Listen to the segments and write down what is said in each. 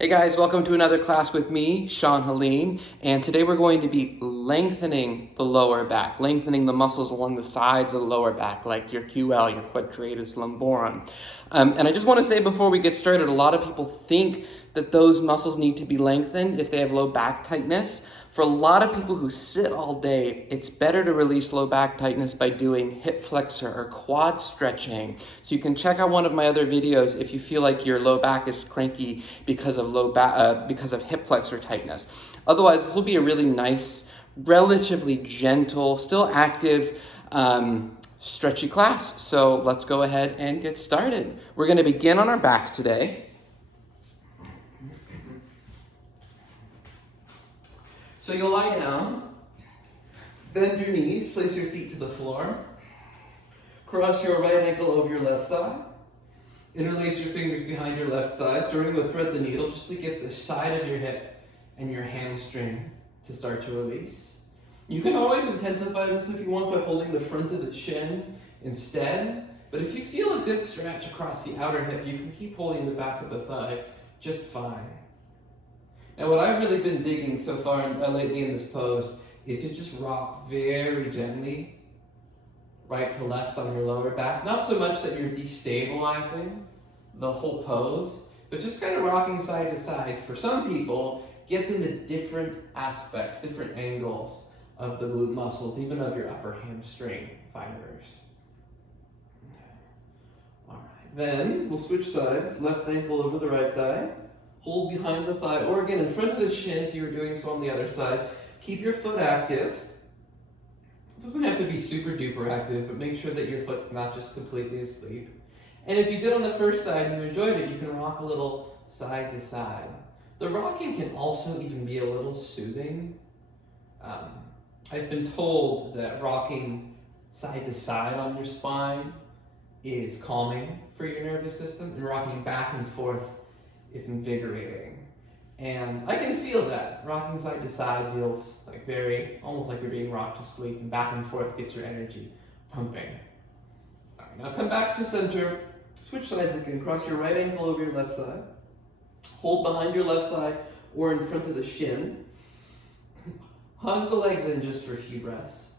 Hey guys, welcome to another class with me, Sean-Haleen, and today we're going to be lengthening the lower back, lengthening the muscles along the sides of the lower back, like your QL, your quadratus lumborum. And I just want to say before we get started, a lot of people think that those muscles need to be lengthened if they have low back tightness. For a lot of people who sit all day, it's better to release low back tightness by doing hip flexor or quad stretching. So you can check out one of my other videos if you feel like your low back is cranky because of hip flexor tightness. Otherwise, this will be a really nice, relatively gentle, still active, stretchy class. So let's go ahead and get started. We're going to begin on our backs today. So you'll lie down, bend your knees, place your feet to the floor, cross your right ankle over your left thigh, interlace your fingers behind your left thigh, starting with thread the needle just to get the side of your hip and your hamstring to start to release. You can always intensify this if you want by holding the front of the shin instead, but if you feel a good stretch across the outer hip, you can keep holding the back of the thigh just fine. Now what I've really been digging so far lately in this pose is to just rock very gently right to left on your lower back. Not so much that you're destabilizing the whole pose, but just kind of rocking side to side. For some people, gets into different aspects, different angles of the glute muscles, even of your upper hamstring fibers. All right, then we'll switch sides, left ankle over the right thigh. Hold behind the thigh, or again, in front of the shin if you were doing so on the other side. Keep your foot active. It doesn't have to be super duper active, but make sure that your foot's not just completely asleep. And if you did on the first side and you enjoyed it, you can rock a little side to side. The rocking can also even be a little soothing. I've been told that rocking side to side on your spine is calming for your nervous system, and rocking back and forth is invigorating. And I can feel that. Rocking side to side feels like almost like you're being rocked to sleep, and back and forth gets your energy pumping. All right, now come back to center. Switch sides again. Cross your right ankle over your left thigh. Hold behind your left thigh or in front of the shin. Hug the legs in just for a few breaths.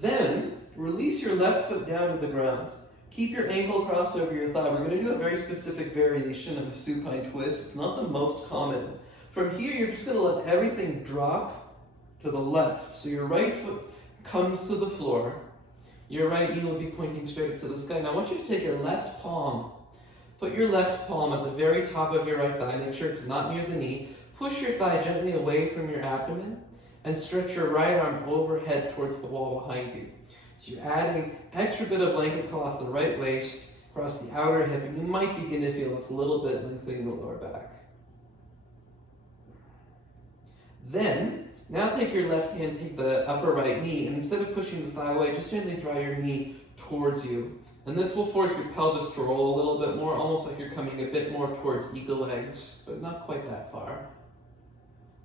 Then release your left foot down to the ground. Keep your ankle crossed over your thigh. We're going to do a very specific variation of a supine twist. It's not the most common. From here, you're just going to let everything drop to the left. So your right foot comes to the floor. Your right knee will be pointing straight up to the sky. Now I want you to take your left palm. Put your left palm at the very top of your right thigh. Make sure it's not near the knee. Push your thigh gently away from your abdomen and stretch your right arm overhead towards the wall behind you. So you're adding extra bit of length across the right waist, across the outer hip, and you might begin to feel this a little bit lengthening the lower back. Then, now take your left hand, take the upper right knee, and instead of pushing the thigh away, just gently draw your knee towards you. And this will force your pelvis to roll a little bit more, almost like you're coming a bit more towards eagle legs, but not quite that far.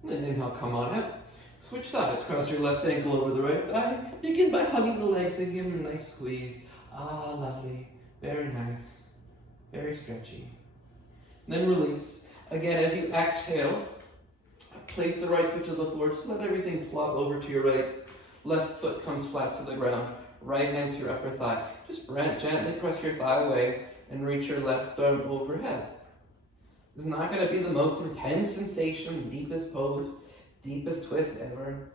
And then inhale, come on up. Switch sides, cross your left ankle over the right thigh. Begin by hugging the legs and give them a nice squeeze. Ah, lovely. Very nice. Very stretchy. And then release. Again, as you exhale, place the right foot to the floor. Just let everything plop over to your right. Left foot comes flat to the ground. Right hand to your upper thigh. Just gently press your thigh away and reach your left arm overhead. This is not going to be the most intense sensation, deepest pose, deepest twist ever.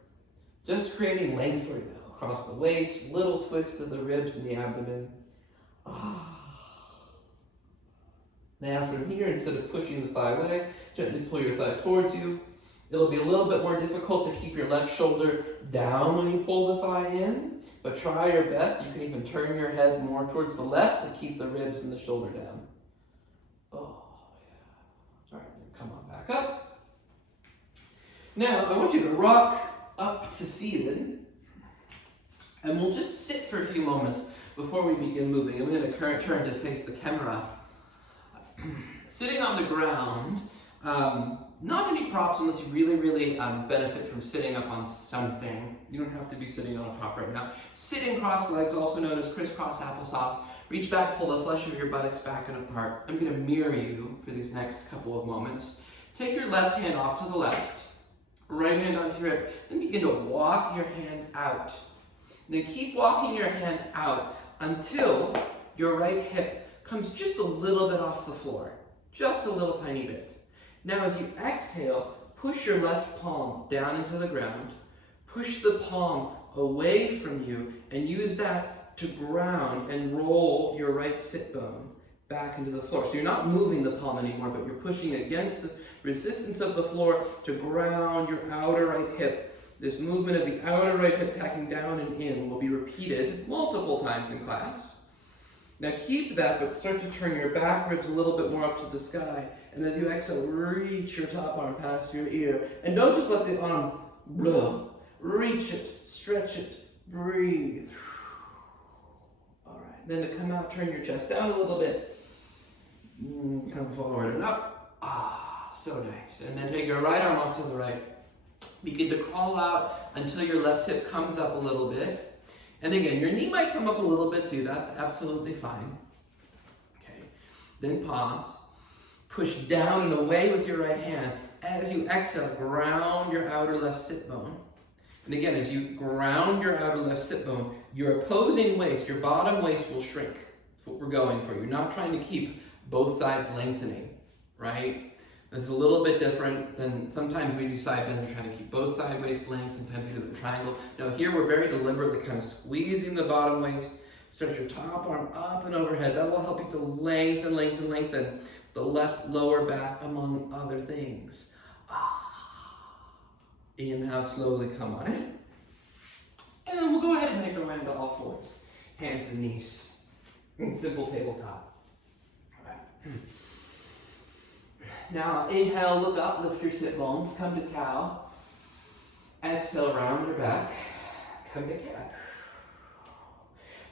Just creating length right now across the waist, little twist to the ribs and the abdomen. Now from here, instead of pushing the thigh away, gently pull your thigh towards you. It'll be a little bit more difficult to keep your left shoulder down when you pull the thigh in, but try your best. You can even turn your head more towards the left to keep the ribs and the shoulder down. Oh, yeah. All right, come on back up. Now, I want you to rock up to seated, and we'll just sit for a few moments before we begin moving. I'm going to turn to face the camera. Sitting on the ground, not any props unless you really benefit from sitting up on something. You don't have to be sitting on a prop right now. Sitting cross legs, also known as crisscross applesauce, Reach back, pull the flesh of your buttocks back and apart. I'm going to mirror you for these next couple of moments. Take your left hand off to the left, right hand onto your hip, then begin to walk your hand out. Then keep walking your hand out until your right hip comes just a little bit off the floor, just a little tiny bit. Now as you exhale, push your left palm down into the ground, push the palm away from you, and use that to ground and roll your right sit bone back into the floor. So you're not moving the palm anymore, but you're pushing against the resistance of the floor to ground your outer right hip. This movement of the outer right hip tacking down and in will be repeated multiple times in class. Now keep that, but start to turn your back ribs a little bit more up to the sky. And as you exhale, reach your top arm past your ear. And don't just let the arm blow. Reach it, stretch it, breathe. All right, then to come out, turn your chest down a little bit. Come forward and up. So nice. And then take your right arm off to the right. Begin to crawl out until your left hip comes up a little bit. And again, your knee might come up a little bit too. That's absolutely fine. Okay. Then pause. Push down and away with your right hand. As you exhale, ground your outer left sit bone. And again, as you ground your outer left sit bone, your opposing waist, your bottom waist will shrink. That's what we're going for. You're not trying to keep both sides lengthening, right? It's a little bit different than sometimes we do side bends, we're trying to keep both side waist length, sometimes we do the triangle. No, here we're very deliberately kind of squeezing the bottom waist, stretch your top arm up and overhead. That will help you to lengthen, lengthen, lengthen the left lower back, among other things. Inhale, slowly come on in. And then we'll go ahead and make our way into all fours. Hands and knees. Simple tabletop. All right. Now, inhale, look up, lift your sit bones, come to cow. Exhale, round your back, come to cat.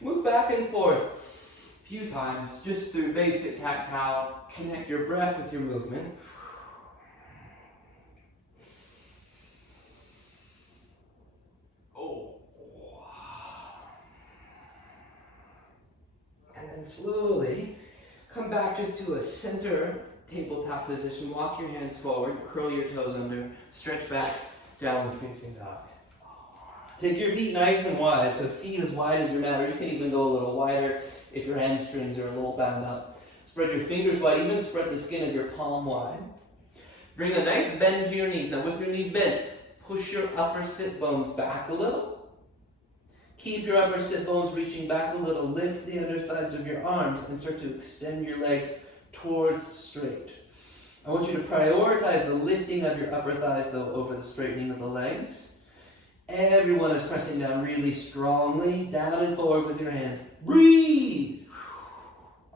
Move back and forth a few times, just through basic cat-cow. Connect your breath with your movement. And then slowly come back just to a center tabletop position. Walk your hands forward, curl your toes under, stretch back, downward facing dog. Take your feet nice and wide, so feet as wide as your mat, or you can even go a little wider if your hamstrings are a little bound up. Spread your fingers wide, even spread the skin of your palm wide. Bring a nice bend to your knees. Now with your knees bent, push your upper sit bones back a little. Keep your upper sit bones reaching back a little. Lift the undersides of your arms and start to extend your legs towards straight. I want you to prioritize the lifting of your upper thighs though over the straightening of the legs. Everyone is pressing down really strongly, down and forward with your hands. Breathe.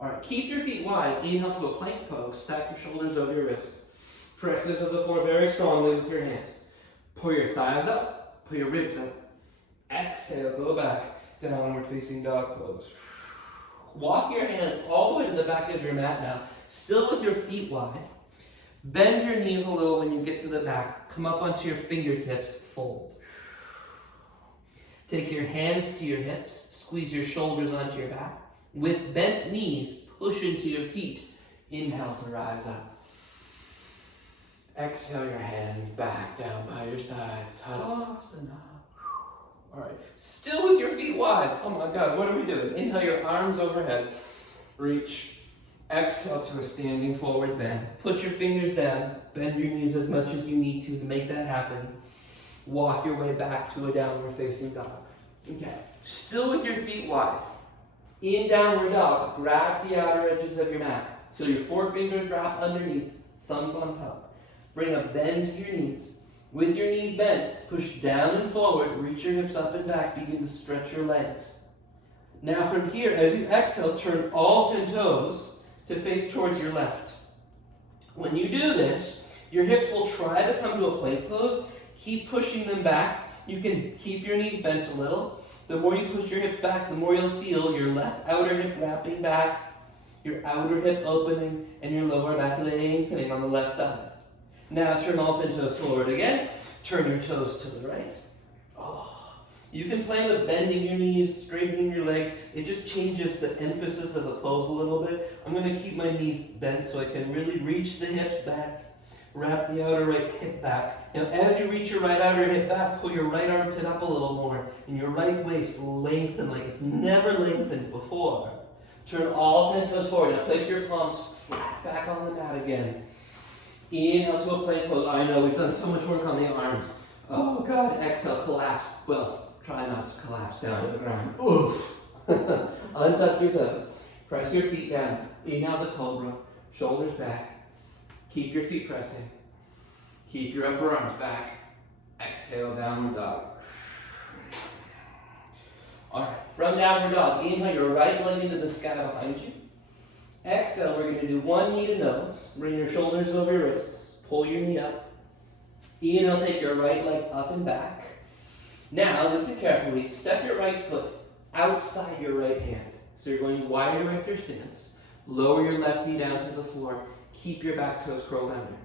All right, keep your feet wide. Inhale to a plank pose. Stack your shoulders over your wrists. Press into the floor very strongly with your hands. Pull your thighs up, pull your ribs up. Exhale, go back, downward facing dog pose. Walk your hands all the way to the back of your mat now, still with your feet wide. Bend your knees a little when you get to the back. Come up onto your fingertips, fold. Take your hands to your hips, squeeze your shoulders onto your back. With bent knees, push into your feet. Inhale to rise up. Exhale your hands back down by your sides. Uttanasana. All right, still with your feet wide. Oh my God, what are we doing? Inhale your arms overhead. Reach. Exhale to a standing forward bend. Put your fingers down. Bend your knees as much as you need to make that happen. Walk your way back to a downward facing dog. Okay, still with your feet wide. In downward dog, grab the outer edges of your mat. So your forefingers wrap underneath, thumbs on top. Bring a bend to your knees. With your knees bent, push down and forward, reach your hips up and back, begin to stretch your legs. Now from here, as you exhale, turn all 10 toes to face towards your left. When you do this, your hips will try to come to a plank pose. Keep pushing them back. You can keep your knees bent a little. The more you push your hips back, the more you'll feel your left outer hip wrapping back, your outer hip opening, and your lower back lengthening on the left side. Now turn all 10 toes forward again. Turn your toes to the right. You can play with bending your knees, straightening your legs. It just changes the emphasis of the pose a little bit. I'm going to keep my knees bent so I can really reach the hips back, wrap the outer right hip back. Now as you reach your right outer hip back, pull your right armpit up a little more, and your right waist lengthen like it's never lengthened before. Turn all 10 toes forward. Now place your palms flat back on the mat again. Inhale to a plank pose. I know we've done so much work on the arms. Oh God. Exhale, collapse. Well, try not to collapse down to the ground. Oof. Untuck your toes. Press your feet down. Inhale the cobra. Shoulders back. Keep your feet pressing. Keep your upper arms back. Exhale, downward dog. Alright, from downward dog, inhale your right leg into the sky behind you. Exhale, we're going to do one knee to nose. Bring your shoulders over your wrists. Pull your knee up. Inhale, take your right leg up and back. Now, listen carefully. Step your right foot outside your right hand. So you're going wider with your stance. Lower your left knee down to the floor. Keep your back toes curled under.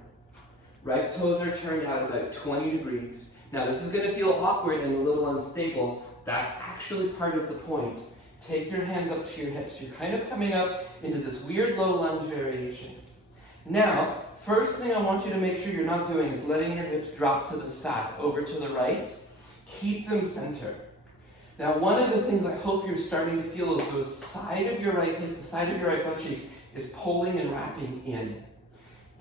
Right toes are turned out about 20 degrees. Now, this is going to feel awkward and a little unstable. That's actually part of the point. Take your hands up to your hips. You're kind of coming up into this weird low lunge variation. Now, first thing I want you to make sure you're not doing is letting your hips drop to the side, over to the right. Keep them centered. Now, one of the things I hope you're starting to feel is the side of your right hip, the side of your right butt cheek is pulling and wrapping in.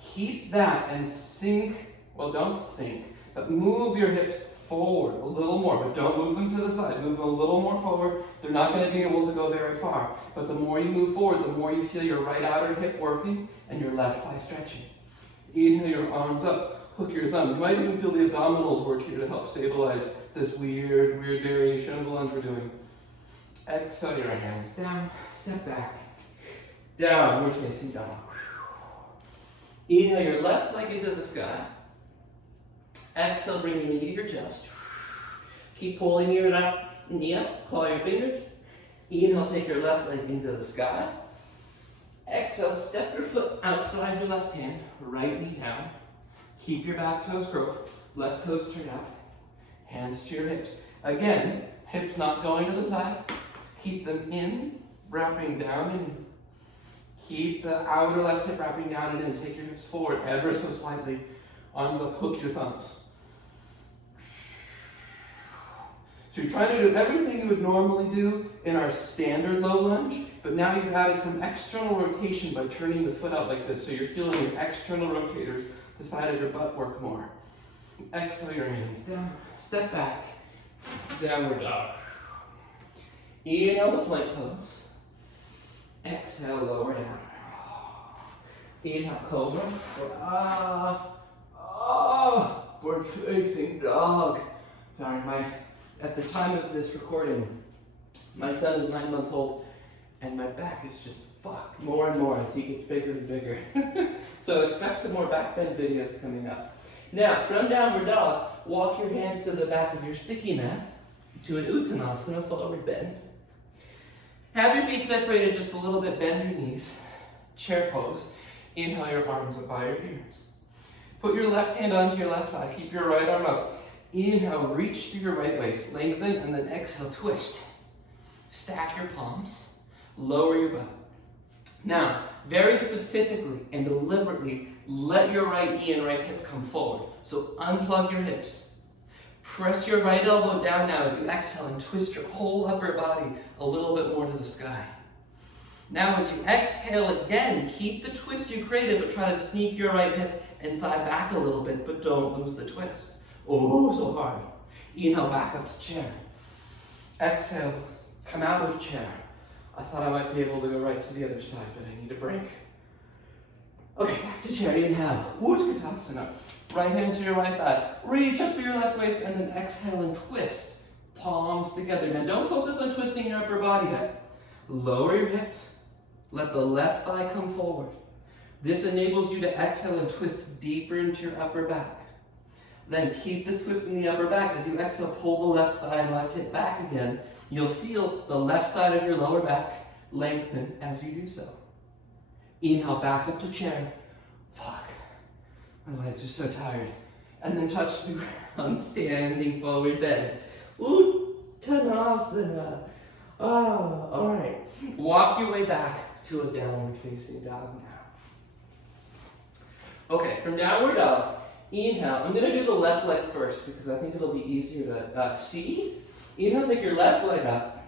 Keep that and sink, well, don't sink, but move your hips forward a little more, but don't move them to the side. Move them a little more forward. They're not going to be able to go very far. But the more you move forward, the more you feel your right outer hip working and your left thigh stretching. Inhale your arms up, hook your thumbs. You might even feel the abdominals work here to help stabilize this weird variation of the lunge we're doing. Exhale your hands down, step back, downward facing dog. Inhale your left leg into the sky. Exhale, bring your knee to your chest. Keep pulling your knee up, claw your fingers. Inhale, take your left leg into the sky. Exhale, step your foot outside your left hand, right knee down. Keep your back toes curled, left toes turned out. Hands to your hips. Again, hips not going to the side. Keep them in, wrapping down and keep the outer left hip wrapping down and then take your hips forward ever so slightly. Arms up, hook your thumbs. So you're trying to do everything you would normally do in our standard low lunge, but now you've added some external rotation by turning the foot out like this, so you're feeling your external rotators, the side of your butt work more. Exhale your hands down, step back, downward dog. Inhale the plank pose. Exhale, lower down. Inhale, cobra. Forward facing dog. Sorry, at the time of this recording, my son is 9 months old, and my back is just fucked more and more as he gets bigger and bigger. So expect some more back bend videos coming up. Now, from downward dog, walk your hands to the back of your sticky mat to an Uttanasana, forward bend. Have your feet separated just a little bit, bend your knees, chair pose. Inhale your arms up by your ears. Put your left hand onto your left thigh, keep your right arm up. Inhale, reach through your right waist, lengthen, and then exhale, twist. Stack your palms, lower your butt. Now, very specifically and deliberately, let your right knee and right hip come forward. So unplug your hips. Press your right elbow down now as you exhale and twist your whole upper body a little bit more to the sky. Now as you exhale again, keep the twist you created, but try to sneak your right hip and thigh back a little bit, but don't lose the twist. Oh, so hard. Inhale, back up to chair. Exhale, come out of chair. I thought I might be able to go right to the other side, but I need a break. Okay, back to chair. Inhale. Uttanasana. Right hand to your right thigh. Reach up through your left waist and then exhale and twist. Palms together. Now don't focus on twisting your upper body yet. Lower your hips. Let the left thigh come forward. This enables you to exhale and twist deeper into your upper back. Then keep the twist in the upper back. As you exhale, pull the left thigh and left hip back again. You'll feel the left side of your lower back lengthen as you do so. Inhale, back up to chair. Fuck. My legs are so tired. And then touch the ground, standing forward bend. Uttanasana. Oh, all right. Walk your way back to a downward facing dog now. Okay, from downward dog, inhale. I'm going to do the left leg first because I think it'll be easier to see. Inhale, take your left leg up.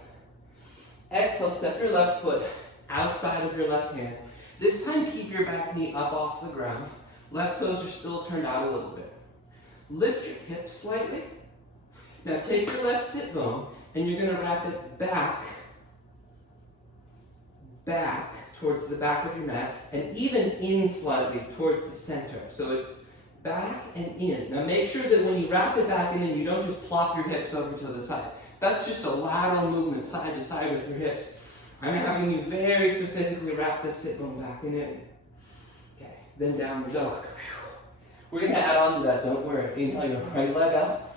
Exhale, step your left foot outside of your left hand. This time, keep your back knee up off the ground. Left toes are still turned out a little bit. Lift your hips slightly. Now take your left sit bone and you're going to wrap it back towards the back of your mat and even in slightly towards the center. So it's back and in. Now make sure that when you wrap it back and in, you don't just plop your hips over to the side. That's just a lateral movement side to side with your hips. I'm having you very specifically wrap the sit bone back and in. Okay, then downward dog. We're going to add on to that, don't worry. Inhale your right leg up.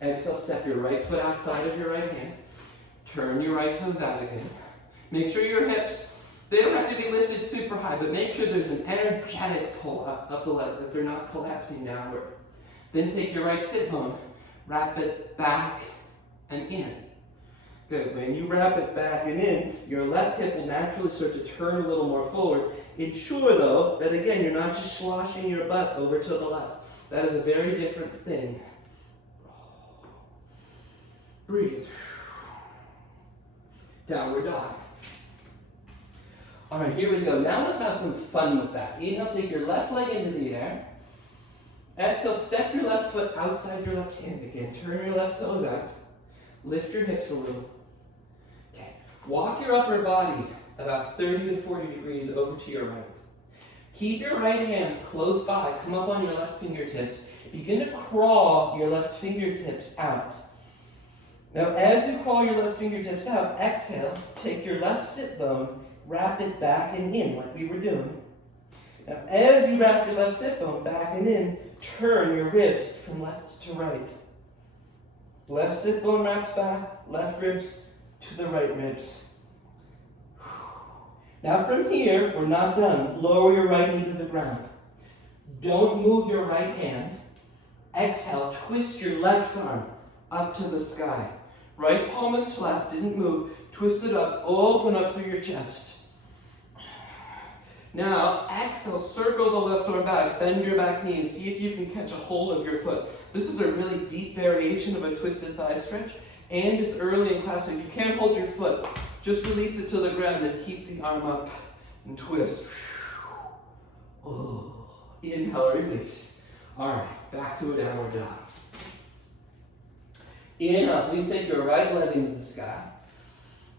Exhale, step your right foot outside of your right hand. Turn your right toes out again. Make sure your hips, they don't have to be lifted super high, but make sure there's an energetic pull up of the leg, that they're not collapsing downward. Then take your right sit bone, wrap it back and in. Good. When you wrap it back and in, your left hip will naturally start to turn a little more forward. Ensure, though, that again, you're not just sloshing your butt over to the left. That is a very different thing. Breathe. Downward dog. All right, here we go. Now let's have some fun with that. Inhale, take your left leg into the air. Exhale, step your left foot outside your left hand again. Turn your left toes out. Lift your hips a little. Okay. Walk your upper body about 30 to 40 degrees over to your right. Keep your right hand close by. Come up on your left fingertips. Begin to crawl your left fingertips out. Now, as you crawl your left fingertips out, exhale, take your left sit bone, wrap it back and in like we were doing. Now, as you wrap your left sit bone back and in, turn your ribs from left to right. Left sit bone wraps back, left ribs to the right ribs. Now from here, we're not done. Lower your right knee to the ground. Don't move your right hand. Exhale, twist your left arm up to the sky. Right palm is flat, didn't move. Twist it up, open up through your chest. Now, exhale, circle the left arm back, bend your back knee, and see if you can catch a hold of your foot. This is a really deep variation of a twisted thigh stretch, and it's early in class, so if you can't hold your foot, just release it to the ground and keep the arm up and twist. Oh, inhale, release. All right, back to a downward dog. Inhale, please take your right leg into the sky.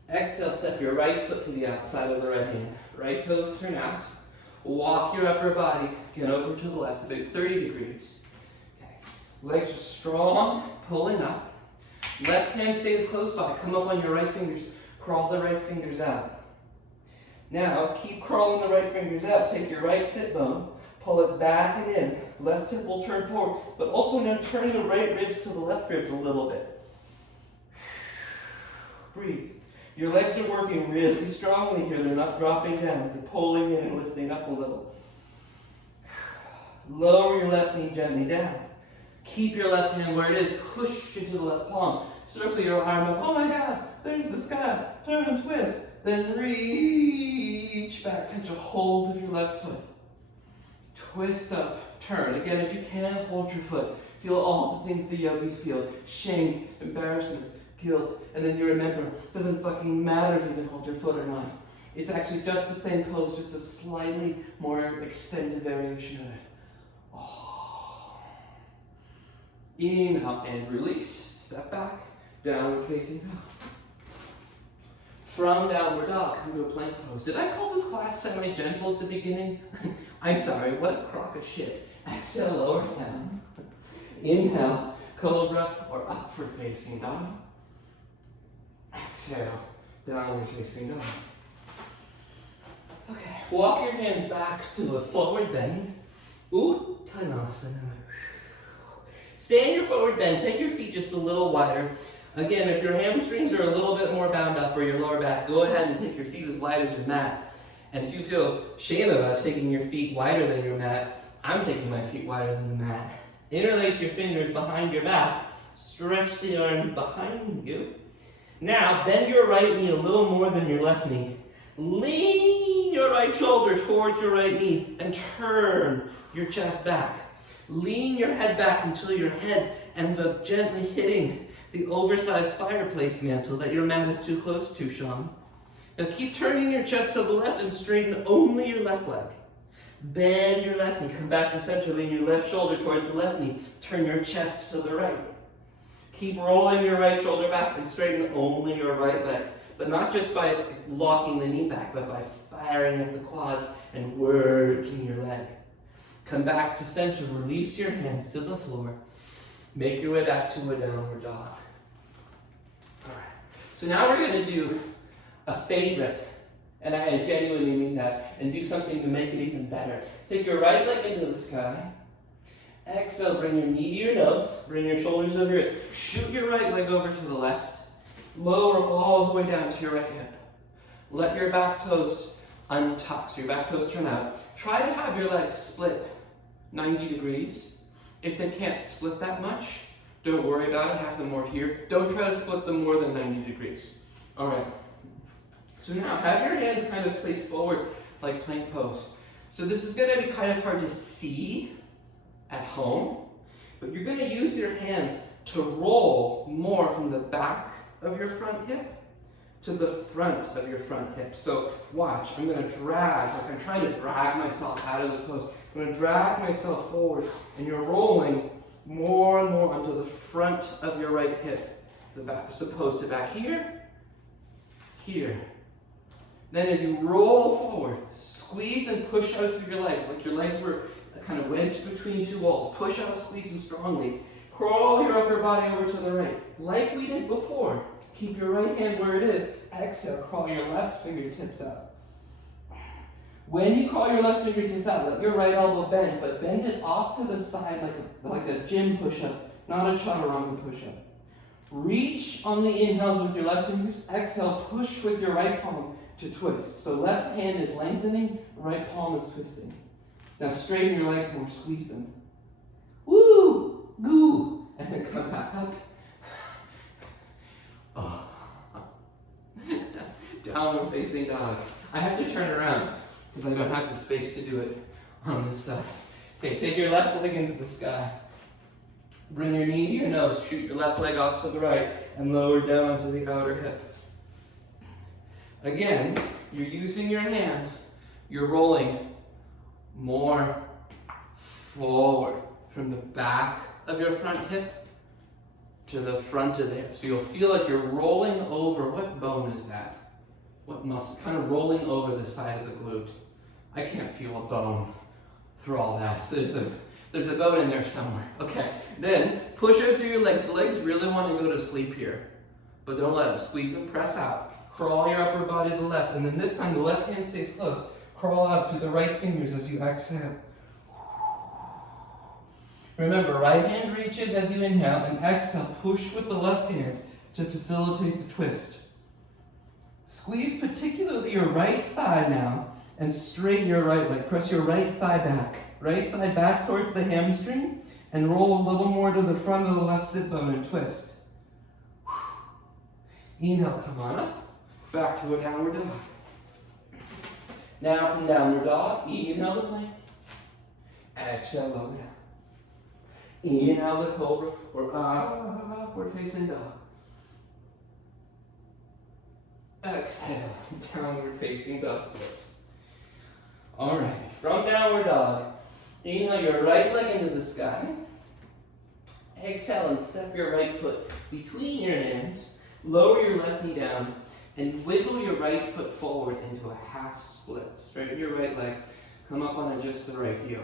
Exhale, step your right foot to the outside of the right hand. Right toes turn out. Walk your upper body, get over to the left, a big 30 degrees. Okay. Legs are strong, pulling up. Left hand stays close by. Come up on your right fingers. Crawl the right fingers out. Now, keep crawling the right fingers out. Take your right sit bone, pull it back and in. Left hip will turn forward, but also now turn the right ribs to the left ribs a little bit. Breathe. Your legs are working really strongly here. They're not dropping down. They're pulling in and lifting up a little. Lower your left knee gently down. Keep your left hand where it is. Push into the left palm. Circle your arm up. Oh my God, there's the sky. Turn and twist. Then reach back. Catch a hold of your left foot. Twist up. Turn. Again, if you can't hold your foot, feel all the things the yogis feel. Shame, embarrassment, guilt, and then you remember, it doesn't fucking matter if you can hold your foot or not. It's actually just the same pose, just a slightly more extended variation of it. Oh. Inhale and release. Step back, downward facing dog. From downward dog, come to a plank pose. Did I call this class semi-gentle at the beginning? I'm sorry, what a crock of shit. Exhale, lower down. Inhale, cobra or upward facing dog. Exhale, downward facing dog. Okay, walk your hands back to a forward bend. Uttanasana. Stay in your forward bend. Take your feet just a little wider. Again, if your hamstrings are a little bit more bound up or your lower back, go ahead and take your feet as wide as your mat. And if you feel shame about taking your feet wider than your mat, I'm taking my feet wider than the mat. Interlace your fingers behind your back. Stretch the arms behind you. Now, bend your right knee a little more than your left knee. Lean your right shoulder towards your right knee and turn your chest back. Lean your head back until your head ends up gently hitting the oversized fireplace mantle that your mat is too close to, Sean. Now keep turning your chest to the left and straighten only your left leg. Bend your left knee, come back and center, lean your left shoulder towards the left knee. Turn your chest to the right. Keep rolling your right shoulder back and straighten only your right leg. But not just by locking the knee back, but by firing up the quads and working your leg. Come back to center, release your hands to the floor. Make your way back to a downward dog. All right. So now we're going to do a favorite, and I genuinely mean that, and do something to make it even better. Take your right leg into the sky. Exhale, bring your knee to your nose. Bring your shoulders over your wrist. Shoot your right leg over to the left. Lower all the way down to your right hip. Let your back toes untuck, so your back toes turn out. Try to have your legs split 90 degrees. If they can't split that much, don't worry about it, have them more here. Don't try to split them more than 90 degrees. All right. So now have your hands kind of placed forward like plank pose. So this is going to be kind of hard to see at home, but you're going to use your hands to roll more from the back of your front hip to the front of your front hip. So watch, I'm going to drag, like I'm trying to drag myself out of this pose. I'm going to drag myself forward, and you're rolling more and more onto the front of your right hip, the back, as opposed to back here, here. Then as you roll forward, squeeze and push out through your legs, like your legs were kind of wedged between two walls. Push out, squeeze them strongly. Crawl your upper body over to the right, like we did before. Keep your right hand where it is. Exhale, crawl your left fingertips out. When you crawl your left fingertips out, let your right elbow bend, but bend it off to the side like a gym push-up, not a chaturanga push-up. Reach on the inhales with your left fingers. Exhale, push with your right palm to twist. So left hand is lengthening, right palm is twisting. Now straighten your legs more, squeeze them. Woo! Goo! And then come back up. Oh. Downward facing dog. I have to turn around because I don't have the space to do it on this side. Okay, take your left leg into the sky. Bring your knee to your nose. Shoot your left leg off to the right and lower down to the outer hip. Again, you're using your hands. You're rolling more forward from the back of your front hip to the front of the hip. So you'll feel like you're rolling over. What bone is that? What muscle? Kind of rolling over the side of the glute. I can't feel a bone through all that. So there's a bone in there somewhere. Okay, then push out through your legs. The legs really want to go to sleep here, but don't let them. Squeeze them, press out. Crawl your upper body to the left, and then this time the left hand stays close. Crawl out through the right fingers as you exhale. Remember, right hand reaches as you inhale, and exhale, push with the left hand to facilitate the twist. Squeeze particularly your right thigh now, and straighten your right leg. Press your right thigh back. Right thigh back towards the hamstring, and roll a little more to the front of the left sit bone and twist. Inhale, come on up. Back to a downward dog. Now from downward dog, inhale the plank. Exhale, lower down. Inhale the cobra, or upward facing dog. Exhale, downward facing dog. All right, from downward dog, inhale your right leg into the sky. Exhale and step your right foot between your hands. Lower your left knee down and wiggle your right foot forward into a half split. Straighten your right leg, come up on just the right heel.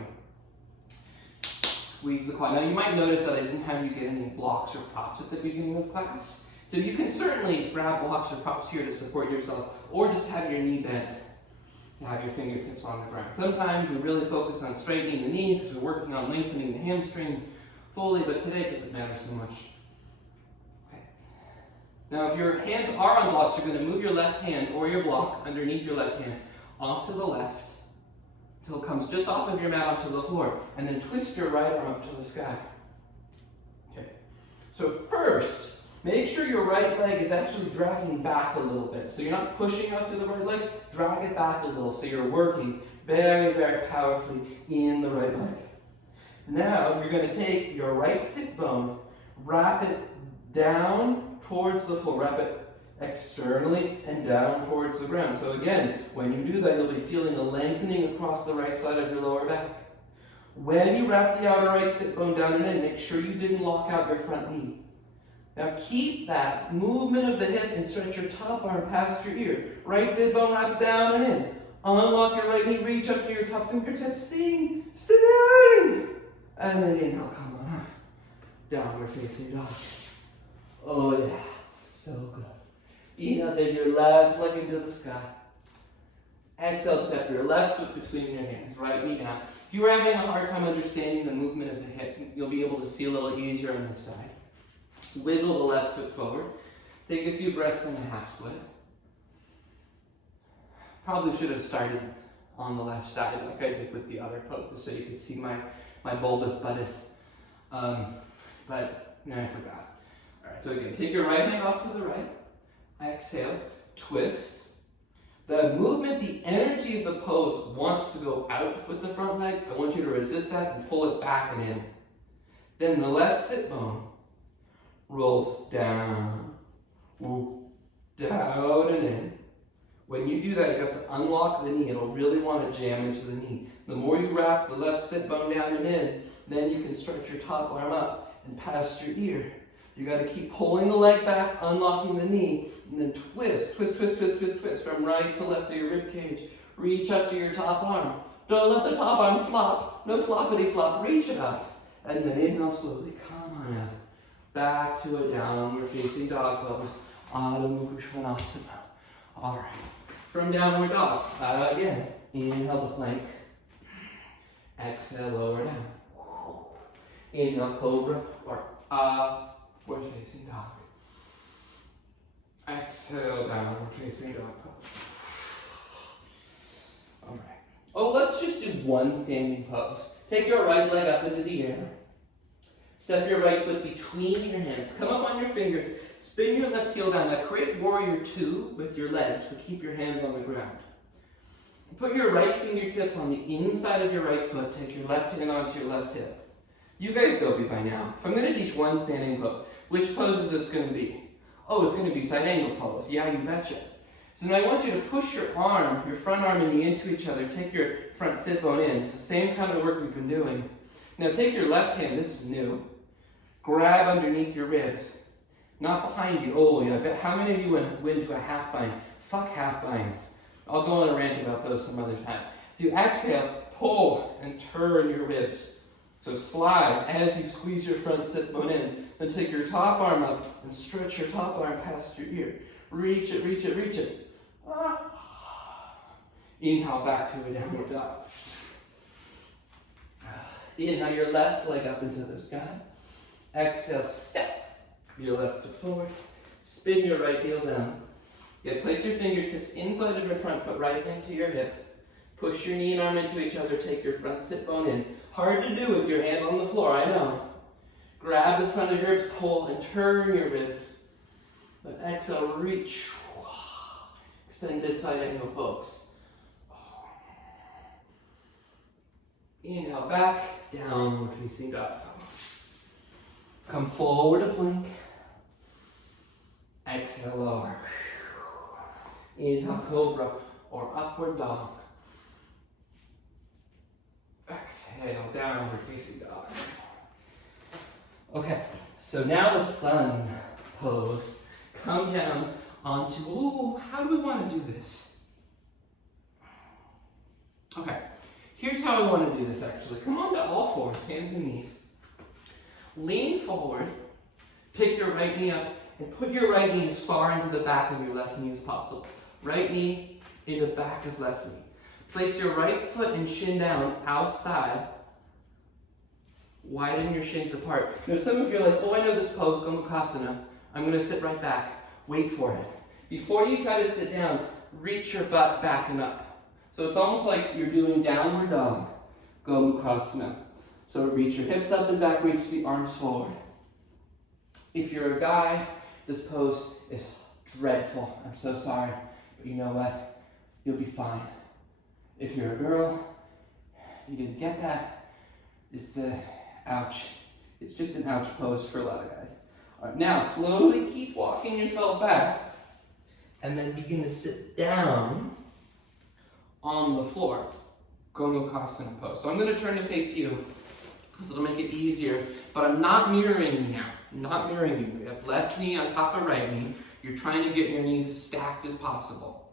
Squeeze the quad. Now you might notice that I didn't have you get any blocks or props at the beginning of class. So you can certainly grab blocks or props here to support yourself, or just have your knee bent to have your fingertips on the ground. Sometimes we really focus on straightening the knee because we're working on lengthening the hamstring fully, but today it doesn't matter so much. Okay. Now if your hands are on blocks, you're going to move your left hand or your block underneath your left hand off to the left until it comes just off of your mat onto the floor, and then twist your right arm up to the sky. Okay. So first, Make sure your right leg is actually dragging back a little bit. So you're not pushing out through the right leg, drag it back a little. So you're working very, very powerfully in the right leg. Now you're going to take your right sit bone, wrap it down towards the floor, wrap it externally and down towards the ground. So again, when you do that, you'll be feeling a lengthening across the right side of your lower back. When you wrap the outer right sit bone down and in, make sure you didn't lock out your front knee. Now keep that movement of the hip and stretch your top arm past your ear. Right sit bone wraps down and in. Unlock your right knee, reach up to your top fingertips, sing, and then inhale, come on up. Downward facing dog. Oh yeah, so good. Inhale, take your left leg into the sky. Exhale, step your left foot between your hands, right knee down. If you were having a hard time understanding the movement of the hip, you'll be able to see a little easier on this side. Wiggle the left foot forward. Take a few breaths in a half split. Probably should have started on the left side like I did with the other poses so you could see my bulbous buttock. But no, I forgot. Alright, so again, take your right hand off to the right. Exhale, twist. The movement, the energy of the pose wants to go out with the front leg. I want you to resist that and pull it back and in. Then the left sit bone rolls down, down and in. When you do that, you have to unlock the knee. It'll really want to jam into the knee. The more you wrap the left sit bone down and in, then you can stretch your top arm up and past your ear. You got to keep pulling the leg back, unlocking the knee, and then twist, twist, twist, twist, twist, twist from right to left of your rib cage. Reach up to your top arm. Don't let the top arm flop. No floppity flop. Reach it up. And then inhale slowly. Come on up. Back to a downward facing dog pose. Adho Mukha Svanasana. All right. From downward dog. Again. Inhale to plank. Exhale, lower down. Inhale, cobra or upward facing dog. Exhale, downward facing dog pose. All right. Oh, let's just do one standing pose. Take your right leg up into the air. Step your right foot between your hands. Come up on your fingers. Spin your left heel down. Now create warrior two with your legs, but keep your hands on the ground. Put your right fingertips on the inside of your right foot. Take your left hand onto your left hip. You guys go by now. If I'm going to teach one standing pose, which pose is it going to be? Oh, it's going to be side angle pose. Yeah, you betcha. So now I want you to push your arm, your front arm and knee into each other. Take your front sit bone in. It's the same kind of work we've been doing. Now take your left hand, this is new. Grab underneath your ribs. Not behind you. Oh, yeah, I bet how many of you went to a half bind? Fuck half binds. I'll go on a rant about those some other time. So you exhale, pull, and turn your ribs. So slide as you squeeze your front sit bone in. Then take your top arm up and stretch your top arm past your ear. Reach it, reach it, reach it. Inhale back to a downward dog. Inhale your left leg up into the sky. Exhale, step your left foot forward. Spin your right heel down. Yeah, place your fingertips inside of your front foot, right into your hip. Push your knee and arm into each other. Take your front sit bone in. Hard to do with your hand on the floor, I know. Grab the front of your ribs, pull, and turn your ribs. Then exhale, reach. Extended side angle pose. Inhale back, downward facing dog. Come forward to plank. Exhale, lower. Inhale, cobra or upward dog. Exhale, downward facing dog. Okay, so now the fun pose. Come down onto, ooh, how do we want to do this? Okay, here's how I want to do this actually. Come on to all fours, hands and knees. Lean forward, pick your right knee up, and put your right knee as far into the back of your left knee as possible. Right knee in the back of left knee. Place your right foot and shin down outside. Widen your shins apart. Now some of you are like, oh, I know this pose, Gomukhasana. I'm going to sit right back. Wait for it. Before you try to sit down, reach your butt back and up. So it's almost like you're doing downward dog, Gomukhasana. So reach your hips up and back, reach the arms forward. If you're a guy, This pose is dreadful. I'm so sorry, but you know what? You'll be fine. If you're a girl, you didn't get that, it's ouch. It's just an ouch pose for a lot of guys. All right, now slowly keep walking yourself back and then begin to sit down on the floor. Gomukhasana pose. So I'm going to turn to face you because it'll make it easier, but I'm not mirroring you now. I'm not mirroring you. We have left knee on top of right knee. You're trying to get your knees as stacked as possible.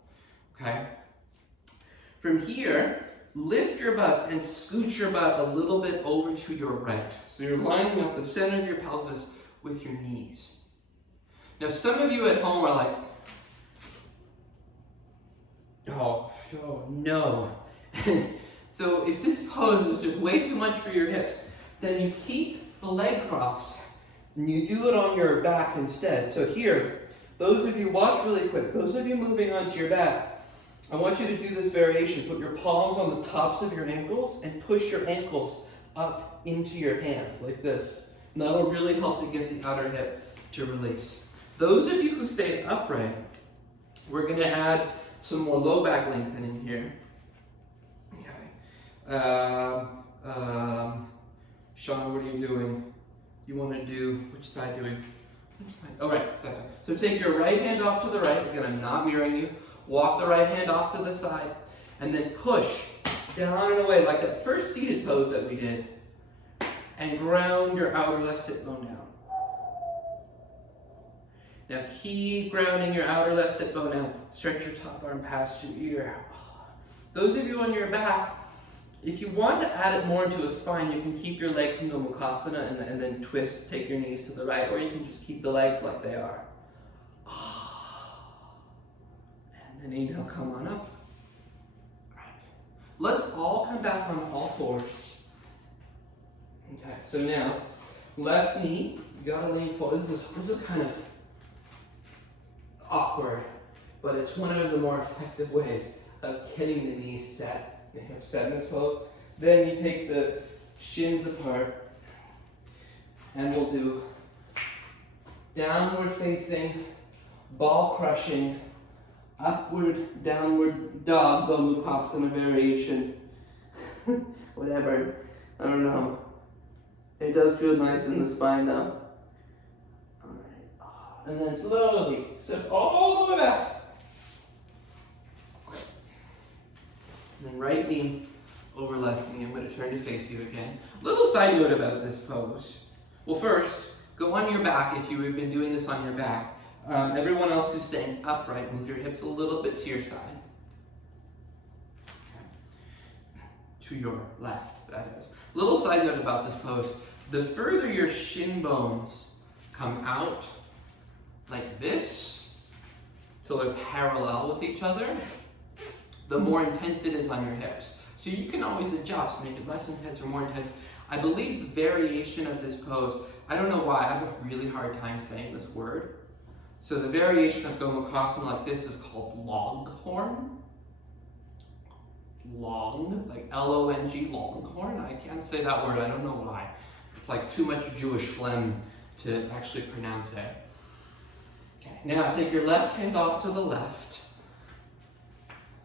Okay? From here, lift your butt and scoot your butt a little bit over to your right. So you're lining up the center of your pelvis with your knees. Now some of you at home are like, oh no. So if this pose is just way too much for your hips, then you keep the leg crossed and you do it on your back instead. So here, those of you, watch really quick, those of you moving onto your back, I want you to do this variation. Put your palms on the tops of your ankles and push your ankles up into your hands like this. And that'll really help to get the outer hip to release. Those of you who stay upright, we're going to add some more low back lengthening here. Okay. Sean, what are you doing? You want to do, which side doing? Which side? Oh, right, so that's right. So take your right hand off to the right. Again, I'm not mirroring you. Walk the right hand off to the side. And then push down and away like that first seated pose that we did. And ground your outer left sit bone down. Now keep grounding your outer left sit bone down. Stretch your top arm past your ear. Those of you on your back, if you want to add it more into a spine, you can keep your legs in Gomukhasana and then twist, take your knees to the right, or you can just keep the legs like they are. And then inhale, come on up. Right. Let's all come back on all fours. Okay, so now, left knee, you gotta lean forward. This is kind of awkward, but it's one of the more effective ways of getting the knees set, the hips set in this pose. Then you take the shins apart, and we'll do downward facing, ball crushing, upward, downward dog, Gomukhasana variation. Whatever, I don't know. It does feel nice in the spine though. Alright, and then slowly sit all the way back. And then right knee over left knee. I'm going to turn to face you again. Little side note about this pose. Well, first, go on your back if you have been doing this on your back. Everyone else who's staying upright, move your hips a little bit to your side. Okay. To your left, that is. Little side note about this pose. The further your shin bones come out, like this, till they're parallel with each other, the more intense it is on your hips. So you can always adjust, make it less intense or more intense. I believe the variation of this pose, I don't know why, I have a really hard time saying this word. So the variation of Gomukhasana like this is called longhorn. Long, like L-O-N-G, longhorn. I can't say that word, I don't know why. It's like too much Jewish phlegm to actually pronounce it. Okay, now take your left hand off to the left.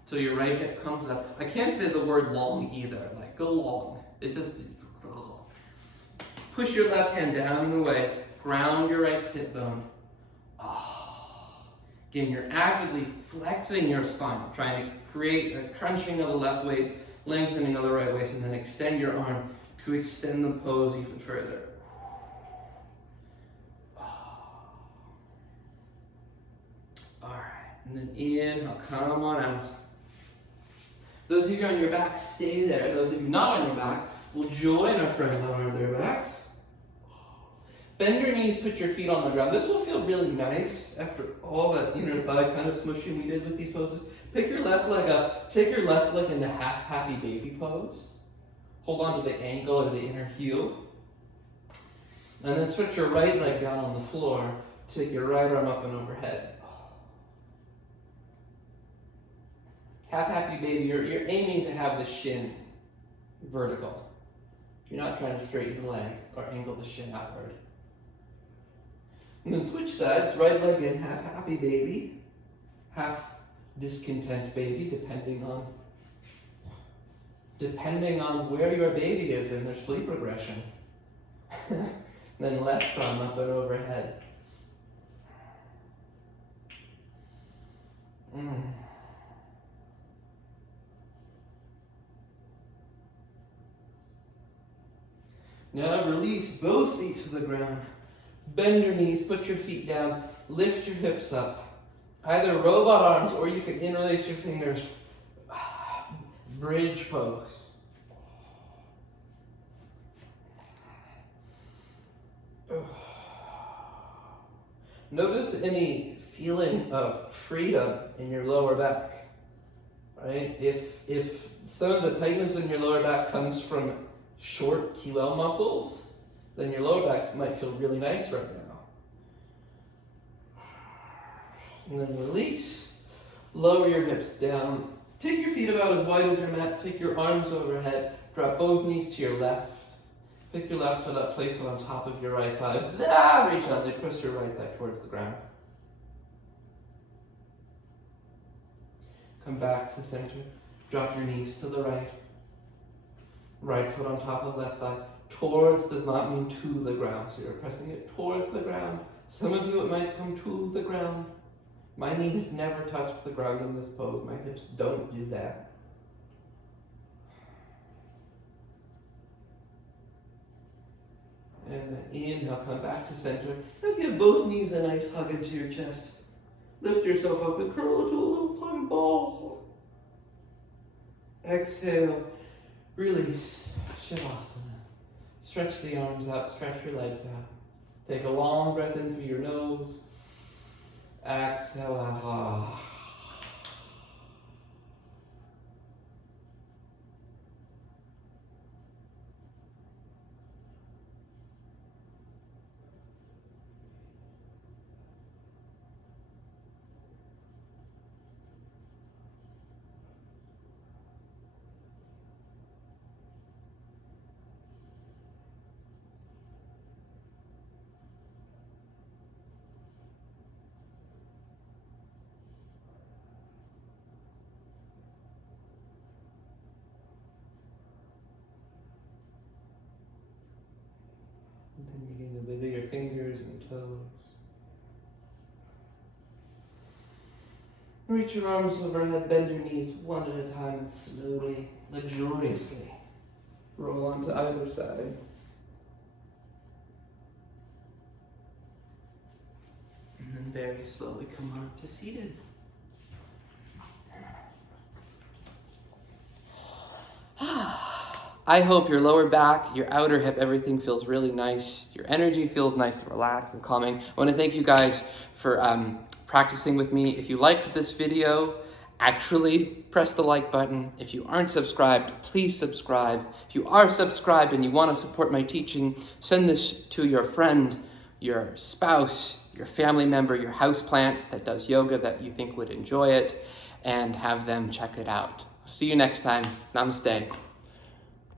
So your right hip comes up. I can't say the word long either, like go long. It just, push your left hand down and away. Ground your right sit bone. Again, you're actively flexing your spine, trying to create a crunching of the left waist, lengthening of the right waist, and then extend your arm to extend the pose even further. All right, and then inhale, come on out. Those of you on your back, stay there. Those of you not on your back will join our friends on their backs. Bend your knees, put your feet on the ground. This will feel really nice after all that inner thigh kind of smushing we did with these poses. Pick your left leg up. Take your left leg into half happy baby pose. Hold on to the ankle or the inner heel. And then switch your right leg down on the floor. Take your right arm up and overhead. Half happy baby, you're aiming to have the shin vertical. You're not trying to straighten the leg or angle the shin outward. And then switch sides, right leg in, half happy baby, half discontent baby, depending on where your baby is in their sleep regression. Then left arm up and overhead. Now release both feet to the ground. Bend your knees, put your feet down, lift your hips up. Either robot arms or you can interlace your fingers. Bridge pose. Notice any feeling of freedom in your lower back. Right? If some of the tightness in your lower back comes from short QL muscles, then your lower back might feel really nice right now. And then release. Lower your hips down. Take your feet about as wide as your mat. Take your arms overhead. Drop both knees to your left. Pick your left foot up, place it on top of your right thigh. Reach out and push your right thigh towards the ground. Come back to center. Drop your knees to the right. Right foot on top of left thigh. Towards does not mean to the ground, so you're pressing it towards the ground. Some of you, it might come to the ground. My knees never touched the ground in this pose. My hips don't do that. And then inhale, come back to center. Now give both knees a nice hug into your chest. Lift yourself up and curl into a little plum ball. Exhale, release, Shavasana. Stretch the arms out, stretch your legs out. Take a long breath in through your nose. Exhale out. And then begin to wiggle your fingers and toes. Reach your arms overhead, bend your knees one at a time, and slowly, luxuriously roll onto either side. And then very slowly come on to seated. I hope your lower back, your outer hip, everything feels really nice. Your energy feels nice and relaxed and calming. I want to thank you guys for practicing with me. If you liked this video, actually press the like button. If you aren't subscribed, please subscribe. If you are subscribed and you want to support my teaching, send this to your friend, your spouse, your family member, your houseplant that does yoga that you think would enjoy it, and have them check it out. See you next time. Namaste.